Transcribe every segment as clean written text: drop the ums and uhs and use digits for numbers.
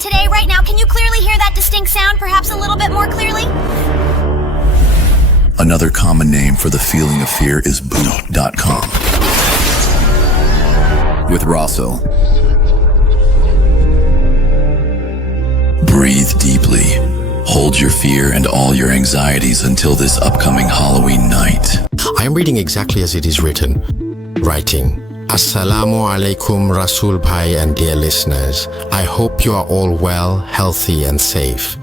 today, right now. Can you clearly hear that distinct sound, perhaps a little bit more clearly? Another common name for the feeling of fear is boot.com. With Rosso. Breathe deeply. Hold your fear and all your anxieties until this upcoming Halloween night. I am reading exactly as it is written. Writing. Assalamu alaikum Rasul Bhai and dear listeners. I hope you are all well, healthy and safe.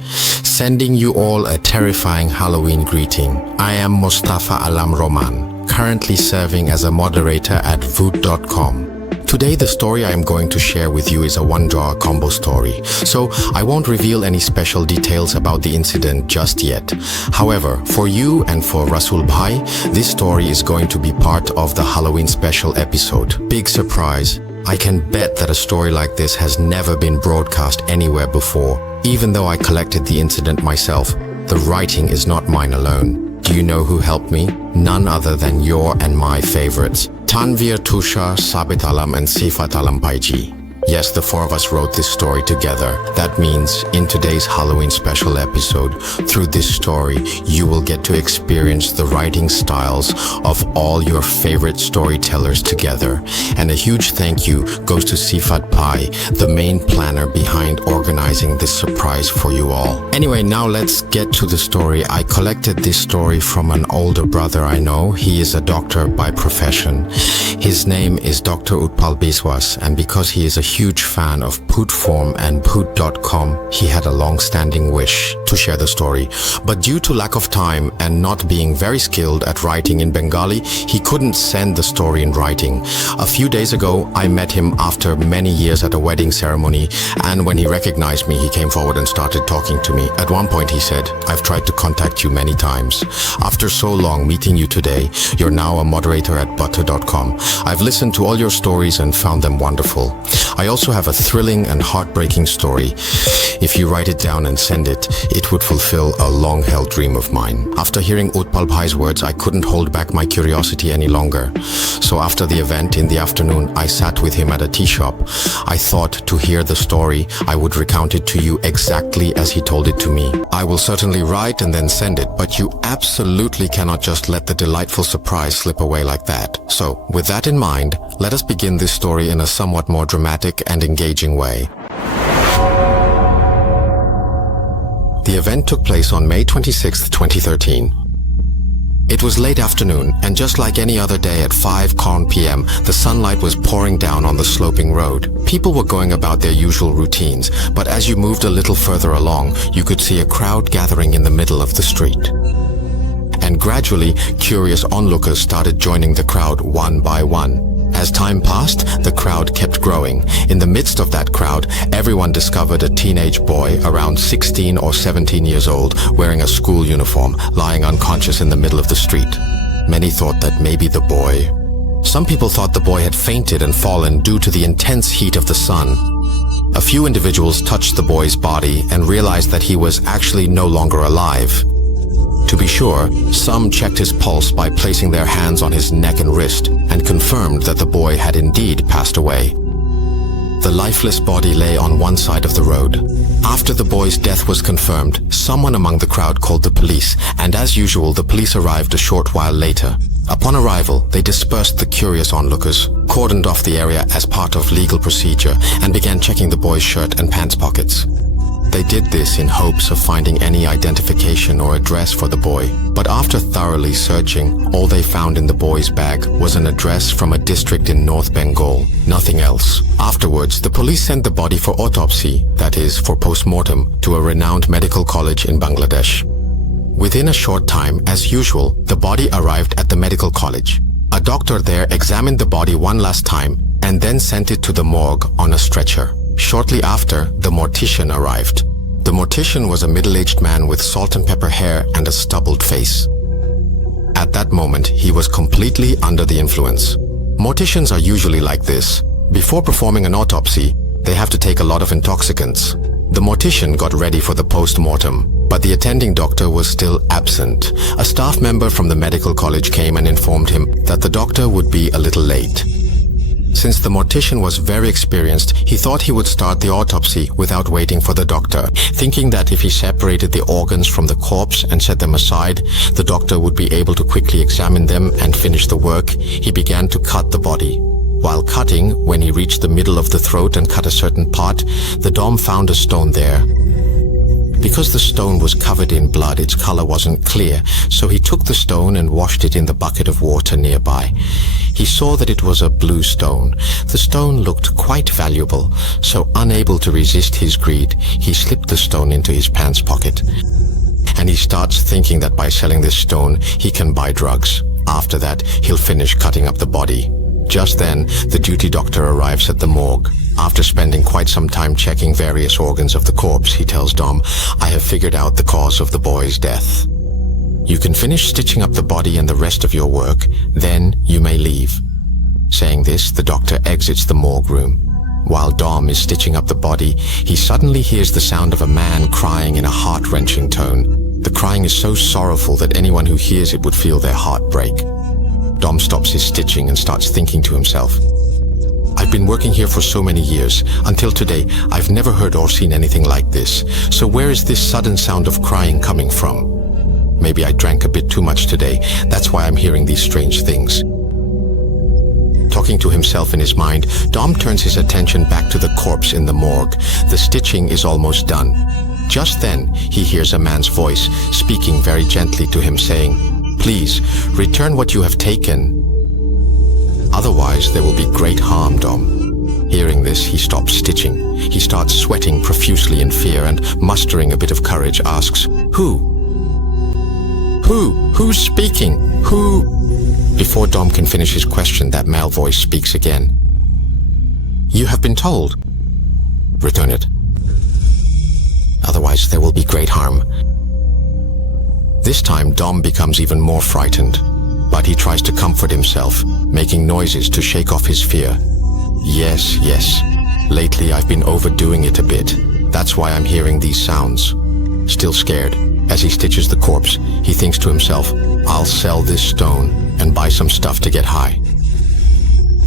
Sending you all a terrifying Halloween greeting. I am Mustafa Alam Roman, currently serving as a moderator at voot.com. Today the story I am going to share with you is a one-drawer combo story, so I won't reveal any special details about the incident just yet. However, for you and for Rasul Bhai, this story is going to be part of the Halloween special episode. Big surprise! I can bet that a story like this has never been broadcast anywhere before. Even though I collected the incident myself, the writing is not mine alone. Do you know who helped me? None other than your and my favorites. Tanvir, Tushar, Sabit Alam and Sifat Alam Bhaiji. Yes, the four of us wrote this story together. That means in today's Halloween special episode, through this story, you will get to experience the writing styles of all your favorite storytellers together. And a huge thank you goes to Sifat Pai, the main planner behind organizing this surprise for you all. Anyway, now let's get to the story. I collected this story from an older brother I know. He is a doctor by profession. His name is Dr. Utpal Biswas, and because he is a huge fan of Pootform and Poot.com, he had a long-standing wish to share the story. But due to lack of time and not being very skilled at writing in Bengali, he couldn't send the story in writing. A few days ago, I met him after many years at a wedding ceremony, and when he recognized me, he came forward and started talking to me. At one point, he said, "I've tried to contact you many times. After so long meeting you today, you're now a moderator at butter.com. I've listened to all your stories and found them wonderful. I also have a thrilling and heartbreaking story. If you write it down and send it, it would fulfill a long-held dream of mine." After hearing Utpal Bhai's words, I couldn't hold back my curiosity any longer. So after the event in the afternoon, I sat with him at a tea shop. I thought to hear the story, I would recount it to you exactly as he told it to me. I will certainly write and then send it, but you absolutely cannot just let the delightful surprise slip away like that. So, with that in mind, let us begin this story in a somewhat more dramatic and engaging way. The event took place on May 26, 2013. It was late afternoon, and just like any other day at 5 p.m., the sunlight was pouring down on the sloping road. People were going about their usual routines, but as you moved a little further along, you could see a crowd gathering in the middle of the street. And gradually, curious onlookers started joining the crowd one by one. As time passed, the crowd kept growing. In the midst of that crowd, everyone discovered a teenage boy around 16 or 17 years old, wearing a school uniform, lying unconscious in the middle of the street. Many thought that maybe the boy... Some people thought the boy had fainted and fallen due to the intense heat of the sun. A few individuals touched the boy's body and realized that he was actually no longer alive. To be sure, some checked his pulse by placing their hands on his neck and wrist and confirmed that the boy had indeed passed away. The lifeless body lay on one side of the road. After the boy's death was confirmed, someone among the crowd called the police, and as usual, the police arrived a short while later. Upon arrival, they dispersed the curious onlookers, cordoned off the area as part of legal procedure, and began checking the boy's shirt and pants pockets. They did this in hopes of finding any identification or address for the boy. But after thoroughly searching, all they found in the boy's bag was an address from a district in North Bengal. Nothing else. Afterwards, the police sent the body for autopsy, that is, for post-mortem, to a renowned medical college in Bangladesh. Within a short time, as usual, the body arrived at the medical college. A doctor there examined the body one last time and then sent it to the morgue on a stretcher. Shortly after, the mortician arrived. The mortician was a middle-aged man with salt and pepper hair and a stubbled face. At that moment, he was completely under the influence. Morticians are usually like this. Before performing an autopsy, they have to take a lot of intoxicants. The mortician got ready for the post-mortem, but the attending doctor was still absent. A staff member from the medical college came and informed him that the doctor would be a little late. Since the mortician was very experienced, he thought he would start the autopsy without waiting for the doctor, thinking that if he separated the organs from the corpse and set them aside, the doctor would be able to quickly examine them and finish the work. He began to cut the body. While cutting, when he reached the middle of the throat and cut a certain part, the Dom found a stone there. Because the stone was covered in blood, its color wasn't clear, so he took the stone and washed it in the bucket of water nearby. He saw that it was a blue stone. The stone looked quite valuable, so unable to resist his greed, he slipped the stone into his pants pocket. And he starts thinking that by selling this stone, he can buy drugs. After that, he'll finish cutting up the body. Just then, the duty doctor arrives at the morgue. After spending quite some time checking various organs of the corpse, he tells Dom, "I have figured out the cause of the boy's death. You can finish stitching up the body and the rest of your work, then you may leave." Saying this, the doctor exits the morgue room. While Dom is stitching up the body, he suddenly hears the sound of a man crying in a heart-wrenching tone. The crying is so sorrowful that anyone who hears it would feel their heart break. Dom stops his stitching and starts thinking to himself, "I've been working here for so many years. Until today, I've never heard or seen anything like this. So where is this sudden sound of crying coming from? Maybe I drank a bit too much today. That's why I'm hearing these strange things." Talking to himself in his mind, Dom turns his attention back to the corpse in the morgue. The stitching is almost done. Just then, he hears a man's voice speaking very gently to him, saying, "Please, return what you have taken. Otherwise, there will be great harm, Dom." Hearing this, he stops stitching. He starts sweating profusely in fear and, mustering a bit of courage, asks, "Who? Who's speaking? Who?" Before Dom can finish his question, that male voice speaks again. "You have been told. Return it. Otherwise, there will be great harm." This time, Dom becomes even more frightened, but he tries to comfort himself, making noises to shake off his fear. Yes. Lately, I've been overdoing it a bit. That's why I'm hearing these sounds." Still scared, as he stitches the corpse, he thinks to himself, "I'll sell this stone and buy some stuff to get high.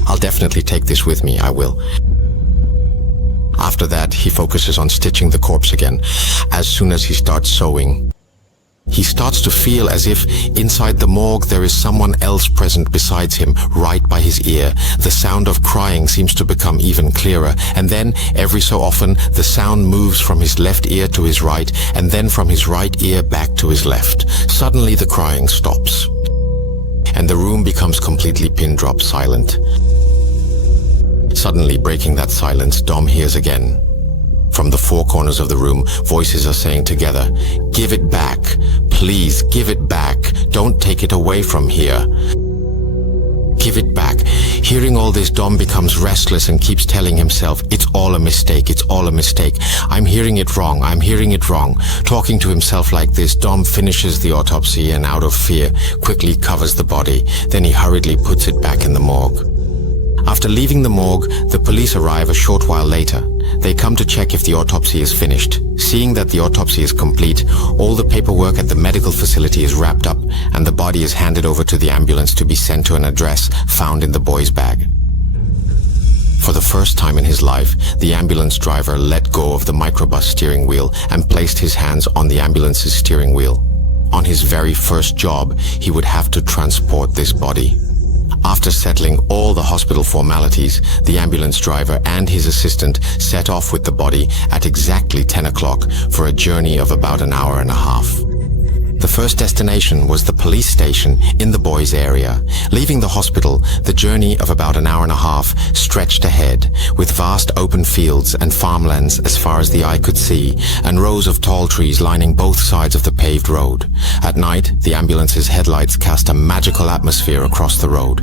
I'll definitely take this with me, I will." After that, he focuses on stitching the corpse again. As soon as he starts sewing, he starts to feel as if inside the morgue there is someone else present besides him, right by his ear. The sound of crying seems to become even clearer, and then, every so often, the sound moves from his left ear to his right, and then from his right ear back to his left. Suddenly the crying stops, and the room becomes completely pin-drop silent. Suddenly, breaking that silence, Dom hears again. From the four corners of the room, voices are saying together, "Give it back. Please, give it back. Don't take it away from here. Give it back." Hearing all this, Dom becomes restless and keeps telling himself, "It's all a mistake. It's all a mistake. I'm hearing it wrong. I'm hearing it wrong." Talking to himself like this, Dom finishes the autopsy and, out of fear, quickly covers the body. Then he hurriedly puts it back in the morgue. After leaving the morgue, the police arrive a short while later. They come to check if the autopsy is finished. Seeing that the autopsy is complete, all the paperwork at the medical facility is wrapped up, and the body is handed over to the ambulance to be sent to an address found in the boy's bag. For the first time in his life, the ambulance driver let go of the microbus steering wheel and placed his hands on the ambulance's steering wheel. On his very first job, he would have to transport this body. After settling all the hospital formalities, the ambulance driver and his assistant set off with the body at exactly 10 o'clock for a journey of about an hour and a half. The first destination was the police station in the boys' area. Leaving the hospital, the journey of about an hour and a half stretched ahead, with vast open fields and farmlands as far as the eye could see, and rows of tall trees lining both sides of the paved road. At night, the ambulance's headlights cast a magical atmosphere across the road.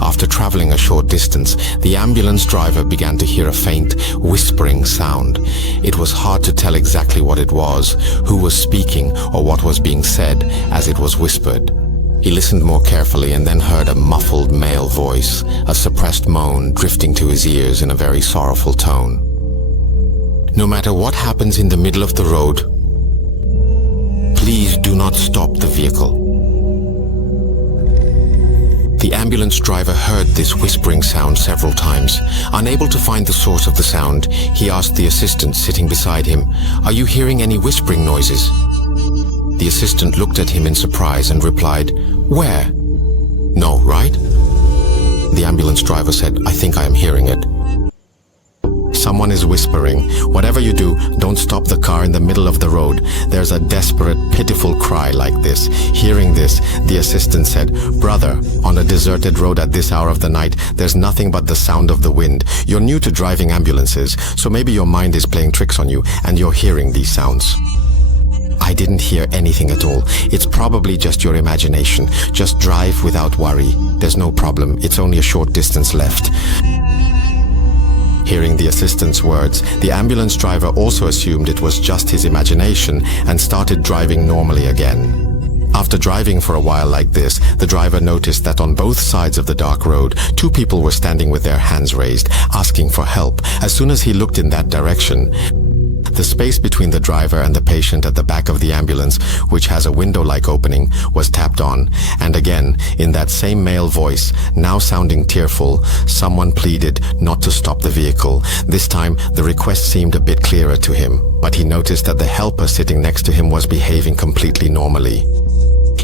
After traveling a short distance, the ambulance driver began to hear a faint, whispering sound. It was hard to tell exactly what it was, who was speaking, or what was being said as it was whispered. He listened more carefully and then heard a muffled male voice, a suppressed moan drifting to his ears in a very sorrowful tone. "No matter what happens in the middle of the road, please do not stop the vehicle. The ambulance driver heard this whispering sound several times. Unable to find the source of the sound, he asked the assistant sitting beside him, "Are you hearing any whispering noises?" The assistant looked at him in surprise and replied, "Where? No, right?" The ambulance driver said, "I think I am hearing it." Someone is whispering, "Whatever you do, don't stop the car in the middle of the road." There's a desperate, pitiful cry like this. Hearing this, the assistant said, "Brother, on a deserted road at this hour of the night, there's nothing but the sound of the wind. You're new to driving ambulances, so maybe your mind is playing tricks on you and you're hearing these sounds." "I didn't hear anything at all. It's probably just your imagination. Just drive without worry. There's no problem. It's only a short distance left." Hearing the assistant's words, the ambulance driver also assumed it was just his imagination and started driving normally again. After driving for a while like this, the driver noticed that on both sides of the dark road, two people were standing with their hands raised, asking for help. As soon as he looked in that direction, the space between the driver and the patient at the back of the ambulance, which has a window-like opening, was tapped on, and again, in that same male voice, now sounding tearful, someone pleaded not to stop the vehicle. This time, the request seemed a bit clearer to him, but he noticed that the helper sitting next to him was behaving completely normally.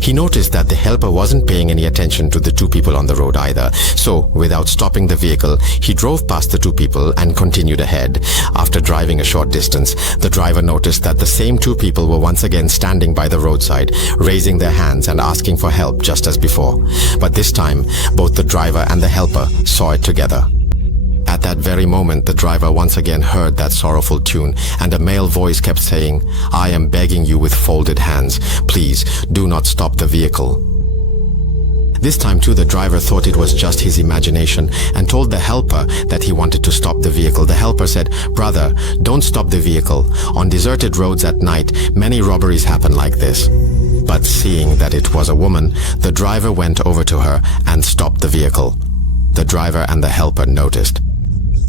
He noticed that the helper wasn't paying any attention to the two people on the road either, so without stopping the vehicle, he drove past the two people and continued ahead. After driving a short distance, the driver noticed that the same two people were once again standing by the roadside, raising their hands and asking for help just as before. But this time, both the driver and the helper saw it together. At that very moment, the driver once again heard that sorrowful tune, and a male voice kept saying, "I am begging you with folded hands. Please, do not stop the vehicle." This time too, the driver thought it was just his imagination and told the helper that he wanted to stop the vehicle. The helper said, "Brother, don't stop the vehicle. On deserted roads at night, many robberies happen like this." But seeing that it was a woman, the driver went over to her and stopped the vehicle. The driver and the helper noticed.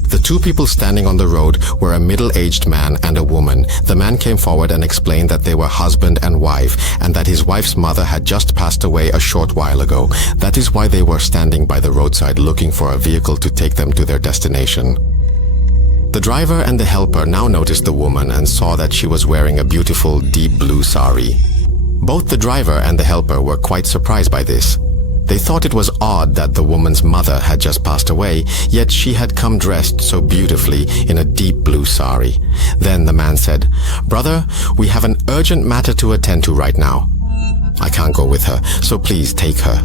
The two people standing on the road were a middle-aged man and a woman. The man came forward and explained that they were husband and wife, and that his wife's mother had just passed away a short while ago. That is why they were standing by the roadside looking for a vehicle to take them to their destination. The driver and the helper now noticed the woman and saw that she was wearing a beautiful deep blue sari. Both the driver and the helper were quite surprised by this. They thought it was odd that the woman's mother had just passed away, yet she had come dressed so beautifully in a deep blue sari. Then the man said, "Brother, we have an urgent matter to attend to right now. I can't go with her, so please take her."